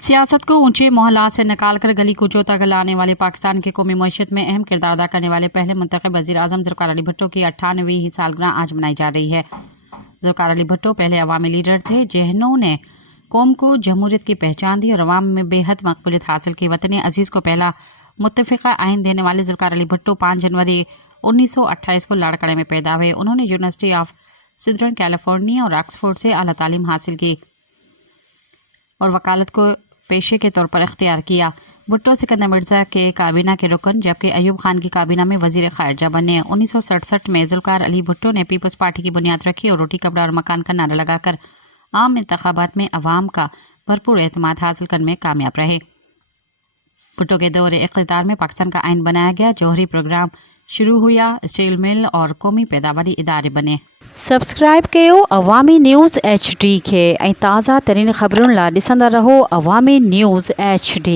सियासत को ऊंचे मोहल्लात से निकाल कर गली कूचों तक लाने वाले पाकिस्तान की कौमी मईशत में अहम किरदार अदा करने वाले पहले मुंतखब वज़ीर आज़म ज़ुल्फ़िकार अली भुट्टो की 98वीं सालगिरह आज मनाई जा रही है। ज़ुल्फ़िकार अली भुट्टो पहले अवामी लीडर थे जिन्होंने कौम को जमहूरियत की पहचान दी और अवाम में बेहद मकबूलियत हासिल की। वतन अजीज़ को पहला मुत्तफ़िक़ा आइन देने वाले ज़ुल्फ़िकार अली भुट्टो 5 जनवरी 1928 को लाड़कड़े में पैदा हुए। उन्होंने यूनिवर्सिटी ऑफ सदर्न कैलिफोर्निया और ऑक्सफोर्ड से आला तालीम हासिल की और वकालत को पेशे के तौर पर इख्तियार किया। भुट्टो सिकंदर मिर्ज़ा के काबीना के रुकन जबकि अयूब खान की काबीना में वज़ीर ख़ारिजा बने। 1967 में ज़ुल्फ़िकार अली भुट्टो ने पीपल्स पार्टी की बुनियाद रखी और रोटी कपड़ा और मकान का नारा लगाकर आम इंतखाबात में अवाम का भरपूर एतमाद हासिल करने में कामयाब रहे। भुट्टो के दौर इक़्तिदार में पाकिस्तान का आइन बनाया गया, जौहरी प्रोग्राम शुरू हुआ, स्टील मिल और कौमी पैदावारी इदारे बने। सब्सक्राइब कयो अवामी न्यूज़ HD खे ऐं ताज़ा तरीन ख़बरुनि लाइ ॾिसंदा रहो अवामी न्यूज़ HD।